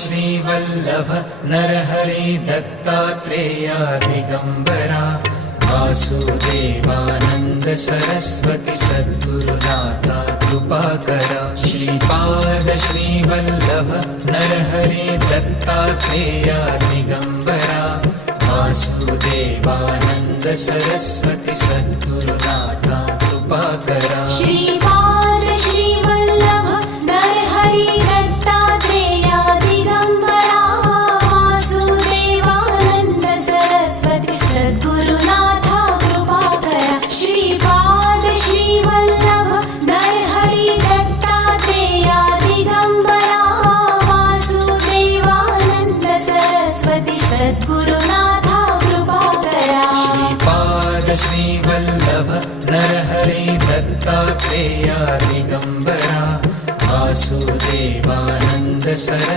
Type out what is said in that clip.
Shrivallabh Narhari Dattatreya Digambara Vasudevanand Saraswati सद्गुरुनाथा कृपाकरा। Shripad Shrivallabh Narhari Dattatreya Digambara Vasudevanand Saraswati सद्गुरुनाथा कृपाकरा। Shripad Shrivallabh Narhari Dattatreya Digambara Vasudevanand Saraswati सद्गुरुनाथा कृपाकरा। Shripad Shrivallabh Narhari Dattatreya Digambara Vasudevanand Saraswati सद्गुरुनाथा कृपाकरा। Shripad Shrivallabh Narhari Dattatreya Digambara Vasudevanand Saraswati